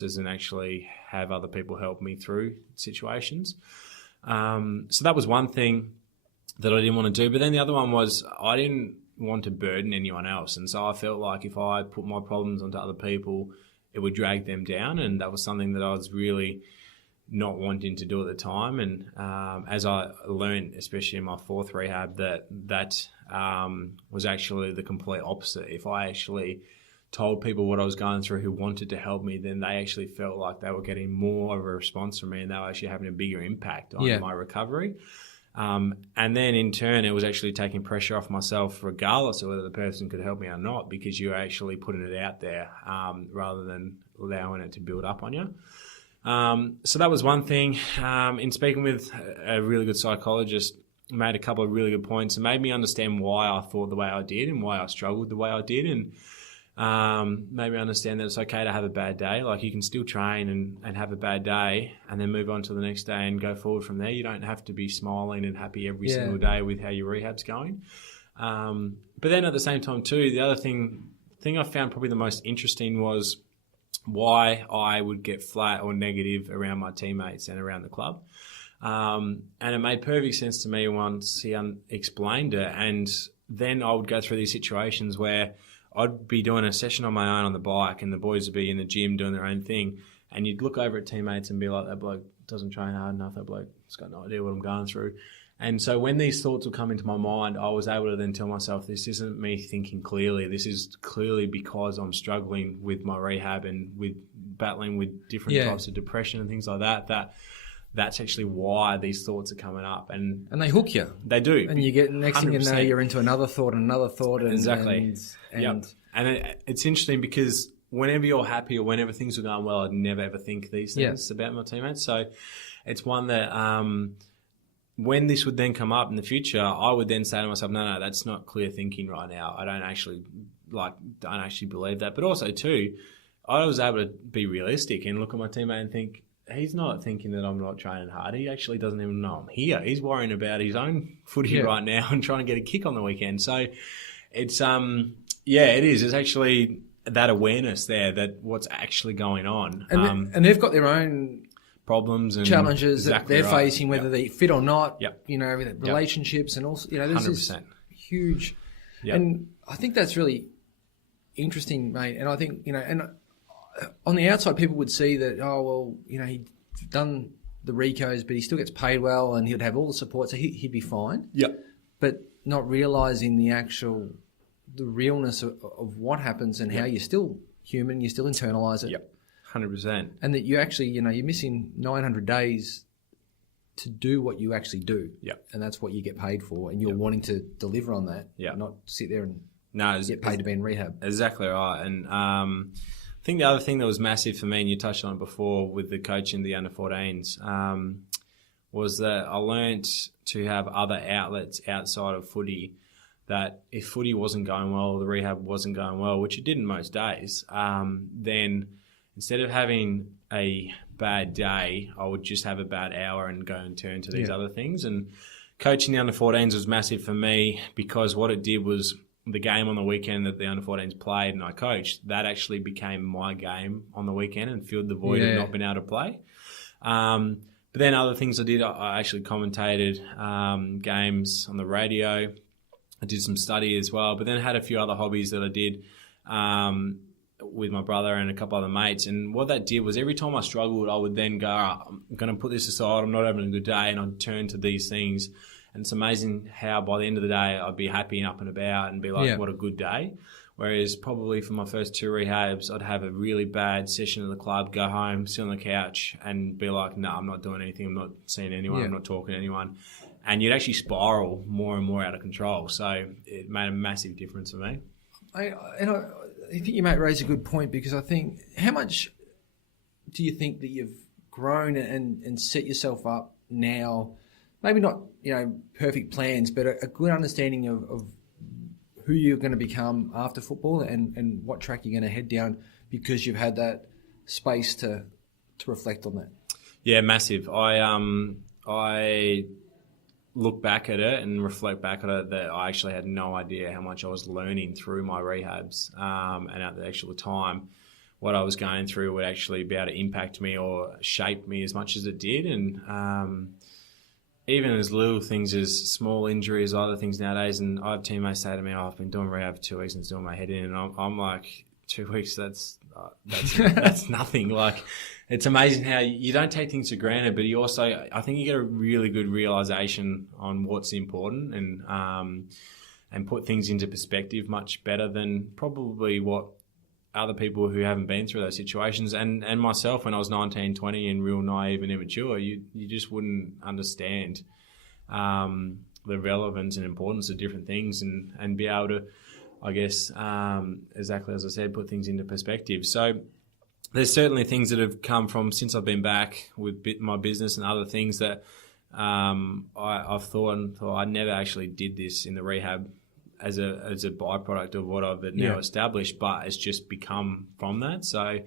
and actually have other people help me through situations. So that was one thing that I didn't want to do. But then the other one was I didn't want to burden anyone else. And so I felt like if I put my problems onto other people, it would drag them down. And that was something that I was really not wanting to do at the time. And as I learned, especially in my fourth rehab, that was actually the complete opposite. If I actually told people what I was going through who wanted to help me, then they actually felt like they were getting more of a response from me and they were actually having a bigger impact on my recovery. And then in turn, it was actually taking pressure off myself regardless of whether the person could help me or not, because you're actually putting it out there rather than allowing it to build up on you. So that was one thing. In speaking with a really good psychologist, made a couple of really good points and made me understand why I thought the way I did and why I struggled the way I did, and made me understand that it's okay to have a bad day. Like, you can still train and have a bad day and then move on to the next day and go forward from there. You don't have to be smiling and happy every single day with how your rehab's going. But then at the same time too, the other thing I found probably the most interesting was why I would get flat or negative around my teammates and around the club. And it made perfect sense to me once he explained it. And then I would go through these situations where I'd be doing a session on my own on the bike and the boys would be in the gym doing their own thing. And you'd look over at teammates and be like, that bloke doesn't train hard enough. That bloke's got no idea what I'm going through. And so when these thoughts would come into my mind, I was able to then tell myself, this isn't me thinking clearly. This is clearly because I'm struggling with my rehab and with battling with different types of depression and things like that. That's actually why these thoughts are coming up. And they hook you. They do. And you get, next 100%. Thing you know, you're into another thought and another thought. Exactly. And it's interesting because whenever you're happy or whenever things are going well, I'd never ever think these things about my teammates. So it's one that when this would then come up in the future, I would then say to myself, no, that's not clear thinking right now. I don't actually believe that. But also too, I was able to be realistic and look at my teammate and think, he's not thinking that I'm not training hard. He actually doesn't even know I'm here. He's worrying about his own footy right now and trying to get a kick on the weekend. So it's it is. It's actually that awareness there that what's actually going on. And they've got their own problems and challenges that they're facing, whether they fit or not. You know, relationships and also, there's 100%. This huge. And I think that's really interesting, mate. And I think, and on the outside, people would see that, he'd done the recos, but he still gets paid well and he'd have all the support, so he'd be fine. But not realising the realness of what happens and how you're still human, you still internalise it. 100%. And that you actually, you're missing 900 days to do what you actually do. And that's what you get paid for, and you're wanting to deliver on that, not sit there and get paid to be in rehab. Exactly right. And I think the other thing that was massive for me, and you touched on it before with the coaching the under-14s, was that I learnt to have other outlets outside of footy, that if footy wasn't going well, the rehab wasn't going well, which it didn't most days, then instead of having a bad day, I would just have a bad hour and go and turn to these other things. And coaching the under-14s was massive for me, because what it did was the game on the weekend that the under-14s played and I coached, that actually became my game on the weekend and filled the void of not being able to play. But then other things I did, I actually commentated games on the radio. I did some study as well, but then had a few other hobbies that I did with my brother and a couple other mates. And what that did was every time I struggled, I would then go, I'm going to put this aside. I'm not having a good day. And I'd turn to these things. And it's amazing how by the end of the day, I'd be happy and up and about and be like, what a good day. Whereas probably for my first two rehabs, I'd have a really bad session at the club, go home, sit on the couch and be like, no, I'm not doing anything. I'm not seeing anyone. I'm not talking to anyone. And you'd actually spiral more and more out of control. So it made a massive difference for me. I think you might raise a good point, because I think, how much do you think that you've grown and set yourself up now, maybe not, perfect plans, but a good understanding of who you're going to become after football and what track you're going to head down, because you've had that space to reflect on that? Yeah, massive. I look back at it and reflect back at it that I actually had no idea how much I was learning through my rehabs and at the actual time what I was going through would actually be able to impact me or shape me as much as it did. And even as little things as small injuries or other things nowadays, and I have teammates say to me, I've been doing rehab for 2 weeks and it's doing my head in. And I'm like, 2 weeks, that's nothing. Like, it's amazing how you don't take things for granted, but you also, I think you get a really good realization on what's important and put things into perspective much better than probably what other people who haven't been through those situations. And myself, when I was 19, 20 and real naive and immature, you just wouldn't understand the relevance and importance of different things and be able to, I guess, exactly as I said, put things into perspective. So there's certainly things that have come from since I've been back with my business and other things that I've thought I never actually did this in the rehab as a byproduct of what I've now established, but it's just become from that. So,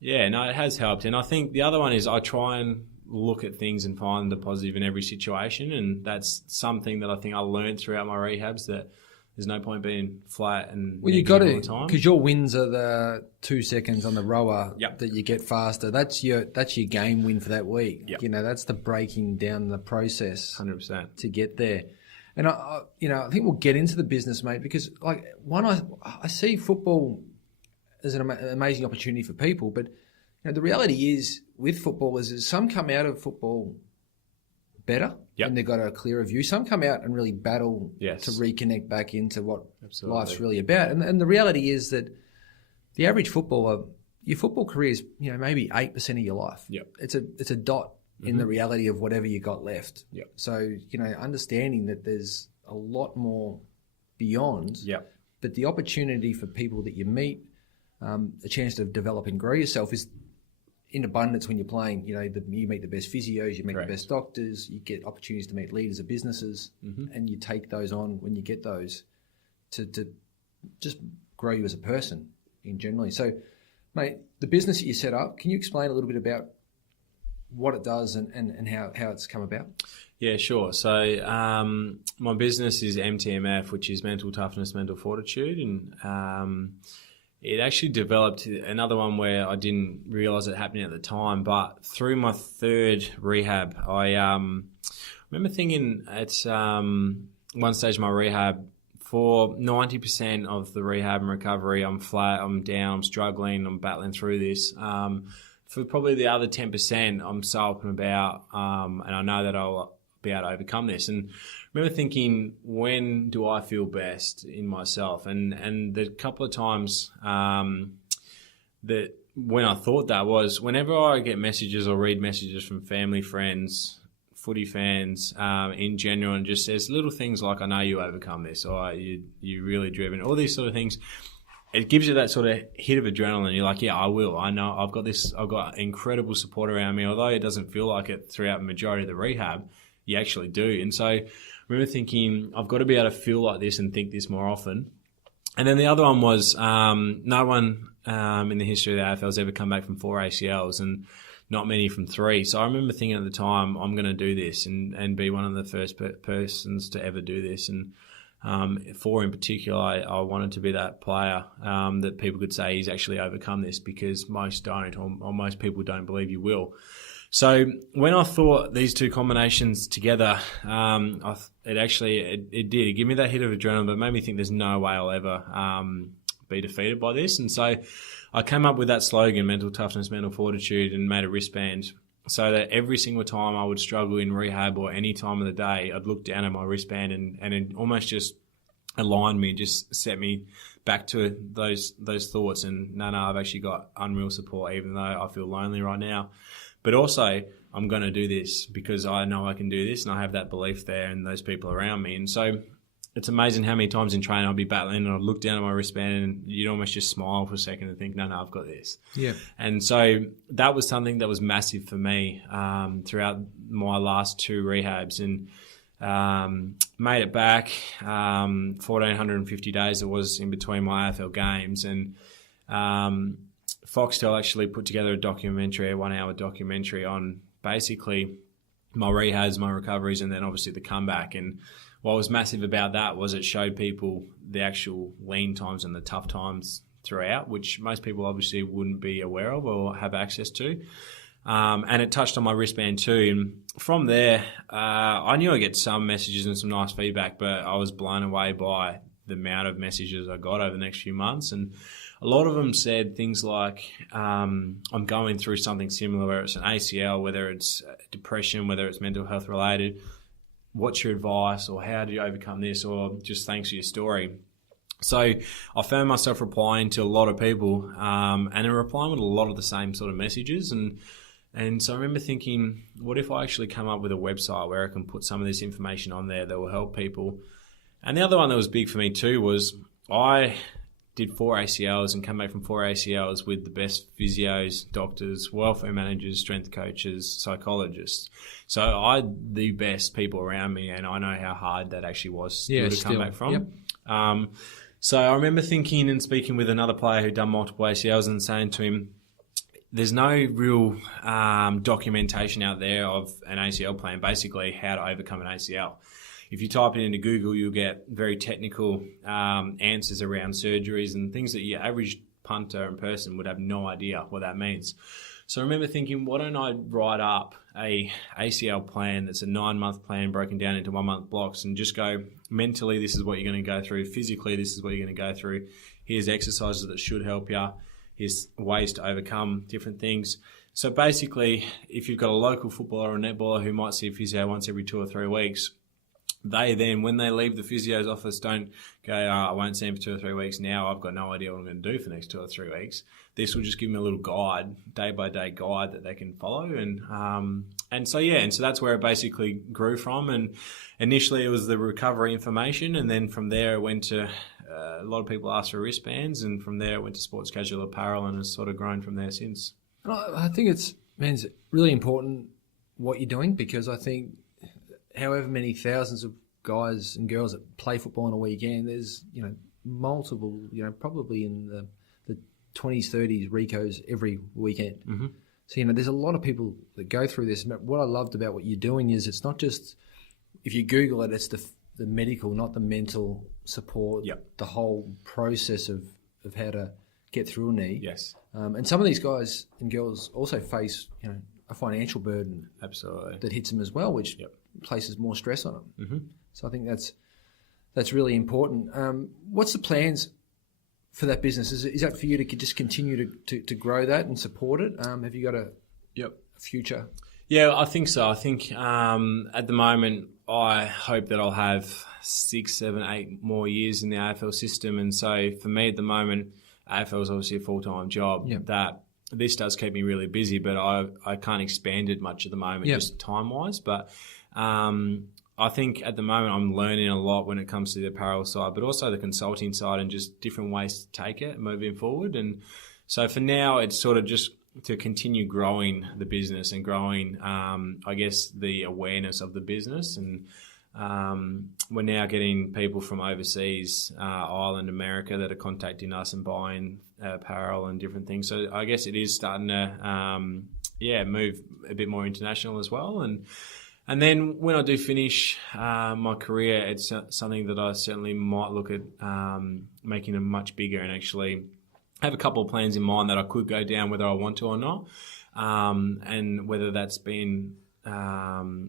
it has helped. And I think the other one is I try and look at things and find the positive in every situation, and that's something that I think I learned throughout my rehabs, that there's no point being flat and you got all the time. Because your wins are the 2 seconds on the rower that you get faster. That's your game win for that week. Yep. That's the breaking down the process 100% to get there. And I think we'll get into the business, mate, because I see football as an amazing opportunity for people, but the reality is with footballers is some come out of football better and they've got a clearer view. Some come out and really battle to reconnect back into what life's really about. And the reality is that the average footballer, your football career is maybe 8% of your life. Yep. It's a dot in the reality of whatever you got left. Yep. So, understanding that there's a lot more beyond, but the opportunity for people that you meet, a chance to develop and grow yourself is in abundance when you're playing. You meet the best physios, you meet the best doctors, you get opportunities to meet leaders of businesses, and you take those on when you get those to just grow you as a person in generally. So, mate, the business that you set up, can you explain a little bit about what it does and how it's come about? Yeah, sure. So my business is MTMF, which is Mental Toughness, Mental Fortitude, and it actually developed another one where I didn't realise it happening at the time, but through my third rehab, I remember thinking at one stage of my rehab, for 90% of the rehab and recovery, I'm flat, I'm down, I'm struggling, I'm battling through this. For probably the other 10%, I'm so up and about, and I know that I'll be able to overcome this. And I remember thinking, when do I feel best in myself? And the couple of times that when I thought that was whenever I get messages or read messages from family, friends, footy fans in general, and just says little things like, I know you overcome this, or you're really driven, all these sort of things. It gives you that sort of hit of adrenaline. You're like, yeah, I will. I know I've got incredible support around me. Although it doesn't feel like it throughout the majority of the rehab, you actually do. And so I remember thinking, I've got to be able to feel like this and think this more often. And then the other one was no one in the history of the AFL has ever come back from 4 ACLs, and not many from 3. So I remember thinking at the time, I'm going to do this and be one of the first persons to ever do this. And 4 in particular, I wanted to be that player that people could say he's actually overcome this, because most don't, or most people don't believe you will. So when I thought these two combinations together, it did. It gave me that hit of adrenaline, but it made me think there's no way I'll ever be defeated by this. And so I came up with that slogan, Mental Toughness, Mental Fortitude, and made a wristband so that every single time I would struggle in rehab or any time of the day, I'd look down at my wristband and it almost just aligned me, just set me back to those thoughts. And no, I've actually got unreal support, even though I feel lonely right now. But also, I'm going to do this because I know I can do this, and I have that belief there and those people around me. And so it's amazing how many times in training I'll be battling and I'll look down at my wristband and you'd almost just smile for a second and think, no, I've got this. Yeah. And so that was something that was massive for me throughout my last 2 rehabs, and made it back 1,450 days it was in between my AFL games. And Foxtel actually put together a 1-hour documentary on basically my rehabs, my recoveries, and then obviously the comeback. And what was massive about that was it showed people the actual lean times and the tough times throughout, which most people obviously wouldn't be aware of or have access to. And it touched on my wristband too. And from there, I knew I'd get some messages and some nice feedback, but I was blown away by the amount of messages I got over the next few months. And a lot of them said things like, I'm going through something similar, whether it's an ACL, whether it's depression, whether it's mental health related. What's your advice, or how do you overcome this, or just thanks for your story. So I found myself replying to a lot of people and replying with a lot of the same sort of messages. And so I remember thinking, what if I actually come up with a website where I can put some of this information on there that will help people? And the other one that was big for me too was I did 4 ACLs and came back from 4 ACLs with the best physios, doctors, welfare managers, strength coaches, psychologists. So I had the best people around me, and I know how hard that actually was to come back from. Yep. So I remember thinking and speaking with another player who'd done multiple ACLs and saying to him, there's no real documentation out there of an ACL plan, basically how to overcome an ACL. If you type it into Google, you'll get very technical answers around surgeries and things that your average punter and person would have no idea what that means. So I remember thinking, why don't I write up a ACL plan that's a 9-month plan broken down into 1-month blocks, and just go, mentally, this is what you're going to go through. Physically, this is what you're going to go through. Here's exercises that should help you. Here's ways to overcome different things. So basically, if you've got a local footballer or netballer who might see a physio once every 2 or 3 weeks, they then, when they leave the physio's office, don't go, I won't see him for 2 or 3 weeks now. I've got no idea what I'm going to do for the next 2 or 3 weeks. This will just give them a little guide, day-by-day guide that they can follow. And so that's where it basically grew from. And initially it was the recovery information. And then from there it went to a lot of people asked for wristbands. And from there it went to sports casual apparel, and has sort of grown from there since. I think it's really important what you're doing, because I think however many thousands of guys and girls that play football on a weekend, there's, multiple, probably in the 20s, 30s recos every weekend. Mm-hmm. So, there's a lot of people that go through this. What I loved about what you're doing is it's not just, if you Google it, it's the medical, not the mental support, the whole process of how to get through a knee. Yes. And some of these guys and girls also face, a financial burden. Absolutely. That hits them as well, which places more stress on them. Mm-hmm. So I think that's really important. What's the plans for that business? Is that for you to just continue to grow that and support it? Have you got a future? Yeah, I think so. I think at the moment I hope that I'll have 6, 7, 8 more years in the AFL system. And so for me at the moment, AFL is obviously a full-time job. That this does keep me really busy, but I can't expand it much at the moment, just time-wise. But I think at the moment I'm learning a lot when it comes to the apparel side, but also the consulting side and just different ways to take it moving forward. And so for now, it's sort of just to continue growing the business and growing, I guess, the awareness of the business. And we're now getting people from overseas, Ireland, America, that are contacting us and buying apparel and different things. So I guess it is starting to, move a bit more international as well. And then when I do finish my career, it's something that I certainly might look at making it much bigger, and actually have a couple of plans in mind that I could go down whether I want to or not, and whether that's been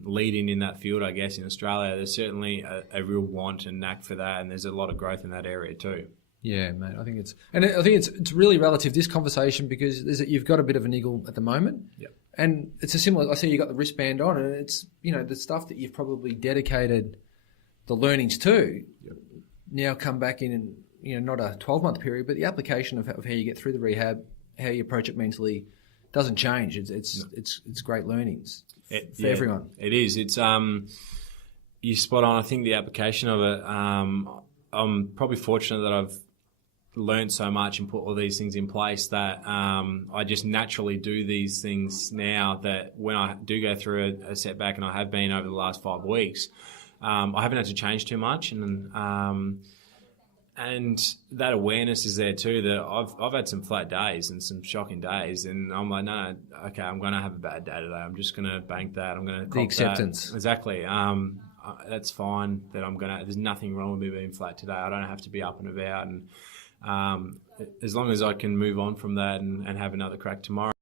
leading in that field, I guess, in Australia. There's certainly a real want and knack for that, and there's a lot of growth in that area too. Yeah, mate. I think it's really relative, this conversation, because you've got a bit of a niggle at the moment. Yep. And it's a similar, I see you got the wristband on, and it's, the stuff that you've probably dedicated the learnings to now come back in, not a 12-month period, but the application of how you get through the rehab, how you approach it mentally doesn't change. It's great learnings for everyone. It is. It's, you're spot on. I think the application of it, I'm probably fortunate that I've learned so much and put all these things in place that I just naturally do these things now, that when I do go through a setback, and I have been over the last 5 weeks, I haven't had to change too much. And that awareness is there too, that I've had some flat days and some shocking days, and I'm like, no, okay, I'm going to have a bad day today. I'm just going to bank that. I'm going to the acceptance. That. Exactly. That's fine. There's nothing wrong with me being flat today. I don't have to be up and about. And as long as I can move on from that and have another crack tomorrow.